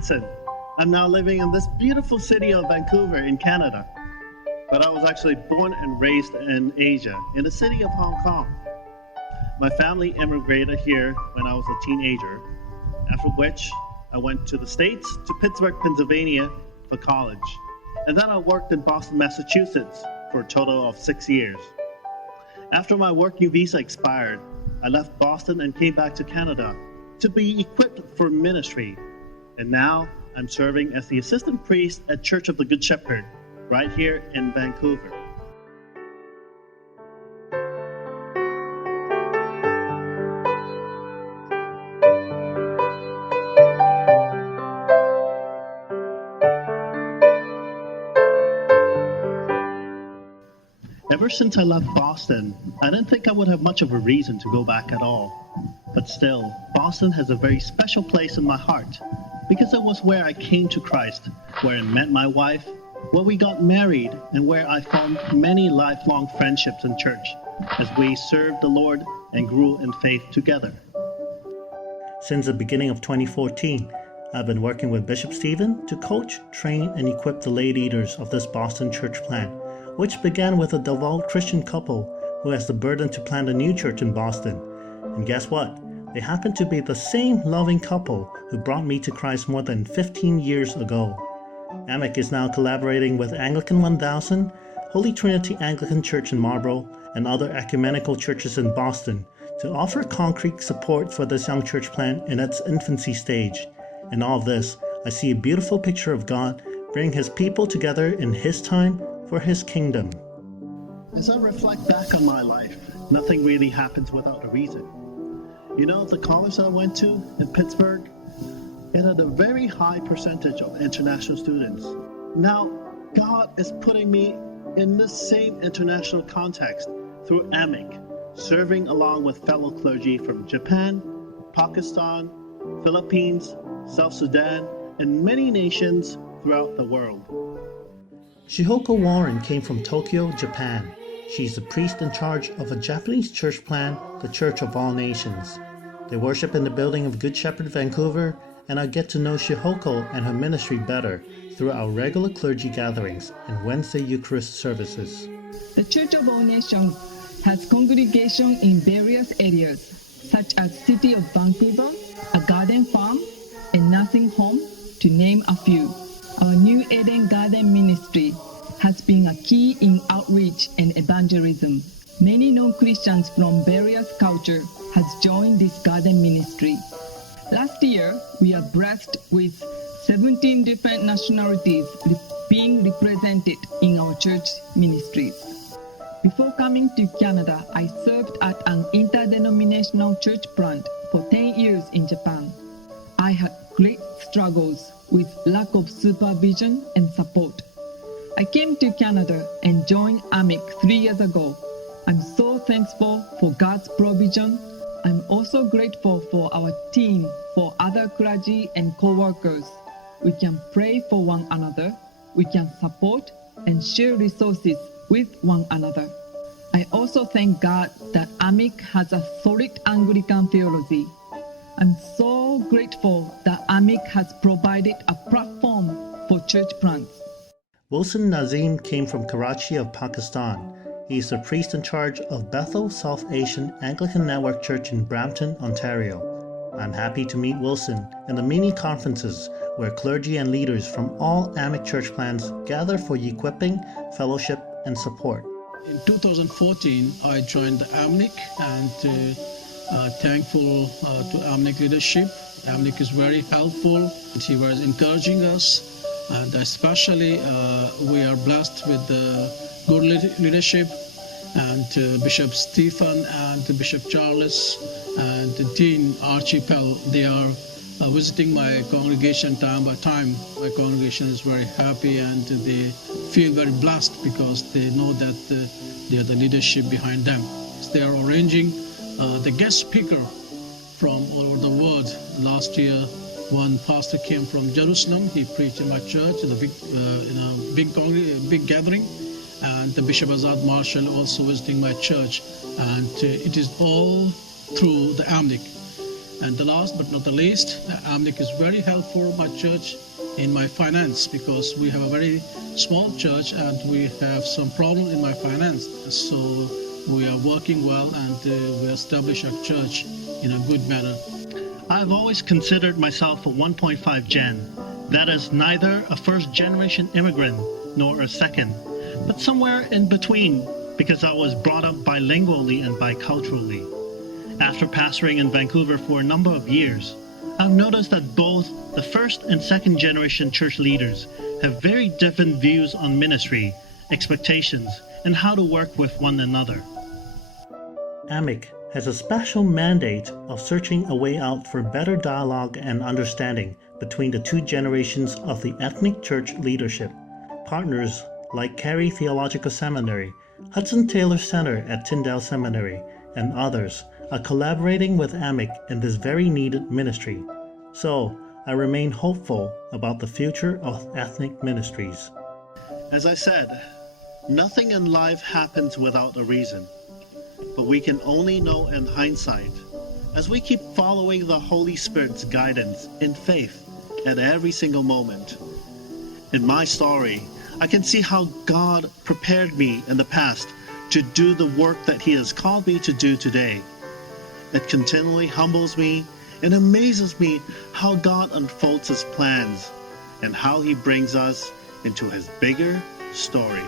Anson. I'm now living in this beautiful city of Vancouver in Canada. But I was actually born and raised in Asia, in the city of Hong Kong. My family immigrated here when I was a teenager, after which I went to the States, to Pittsburgh, Pennsylvania for college. And then I worked in Boston, Massachusetts for a total of 6 years. After my working visa expired, I left Boston and came back to Canada to be equipped for ministry. And now I'm serving as the assistant priest at Church of the Good Shepherd, right here in Vancouver. Ever since I left Boston, I didn't think I would have much of a reason to go back at all. But still, Boston has a very special place in my heart, because it was where I came to Christ, where I met my wife, where we got married, and where I formed many lifelong friendships in church as we served the Lord and grew in faith together. Since the beginning of 2014, I've been working with Bishop Stephen to coach, train, and equip the lay leaders of this Boston church plant, which began with a devout Christian couple who has the burden to plant a new church in Boston. And guess what? They happen to be the same loving couple who brought me to Christ more than 15 years ago. Amick is now collaborating with Anglican 1000, Holy Trinity Anglican Church in Marlborough, and other ecumenical churches in Boston to offer concrete support for this young church plant in its infancy stage. In all of this, I see a beautiful picture of God bringing His people together in His time for His kingdom. As I reflect back on my life, nothing really happens without a reason. You know, the college I went to in Pittsburgh, it had a very high percentage of international students. Now, God is putting me in this same international context through Amick, serving along with fellow clergy from Japan, Pakistan, Philippines, South Sudan, and many nations throughout the world. Shihoko Warren came from Tokyo, Japan. She's the priest in charge of a Japanese church plant, the Church of All Nations. They worship in the building of Good Shepherd, Vancouver, and I get to know Shihoko and her ministry better through our regular clergy gatherings and Wednesday Eucharist services. The Church of All Nations has congregation in various areas, such as City of Vancouver, a garden farm, and nursing home, to name a few. Our New Eden Garden Ministry has been a key in outreach and evangelism. Many non-Christians from various cultures has joined this garden ministry. Last year, we are blessed with 17 different nationalities being represented in our church ministries. Before coming to Canada, I served at an interdenominational church plant for 10 years in Japan. I had great struggles with lack of supervision and support. I came to Canada and joined Amick 3 years ago. I'm so thankful for God's provision. I'm also grateful for our team, for other clergy and co-workers. We can pray for one another, we can support and share resources with one another. I also thank God that Amick has a solid Anglican theology. I'm so grateful that Amick has provided a platform for church plants. Wilson Nazim came from Karachi of Pakistan. He is the priest in charge of Bethel South Asian Anglican Network Church in Brampton, Ontario. I'm happy to meet Wilson in the mini conferences where clergy and leaders from all Amick church plants gather for equipping, fellowship, and support. In 2014, I joined the Amick and thankful to Amick leadership. Amick is very helpful. He was encouraging us, and especially we are blessed with the good leadership, and Bishop Stephen and Bishop Charles and Dean Archie Pell. They are visiting my congregation time by time. My congregation is very happy and they feel very blessed because they know that they are the leadership behind them. They are arranging the guest speaker from all over the world. Last year, one pastor came from Jerusalem. He preached in my church in a big gathering, and the Bishop Azad Marshall also visiting my church. And it is all through the Amick. And the last but not the least, Amick is very helpful my church in my finance, because we have a very small church and we have some problem in my finance. So we are working well, and we establish our church in a good manner. I've always considered myself a 1.5 gen. That is neither a first-generation immigrant nor a second, but somewhere in between, because I was brought up bilingually and biculturally. After pastoring in Vancouver for a number of years, I've noticed that both the first and second generation church leaders have very different views on ministry, expectations, and how to work with one another. Amick has a special mandate of searching a way out for better dialogue and understanding between the two generations of the ethnic church leadership. Partners like Carey Theological Seminary, Hudson Taylor Center at Tyndale Seminary, and others are collaborating with Amick in this very needed ministry. So, I remain hopeful about the future of ethnic ministries. As I said, nothing in life happens without a reason. But we can only know in hindsight, as we keep following the Holy Spirit's guidance in faith at every single moment. In my story, I can see how God prepared me in the past to do the work that He has called me to do today. It continually humbles me and amazes me how God unfolds His plans and how He brings us into His bigger story.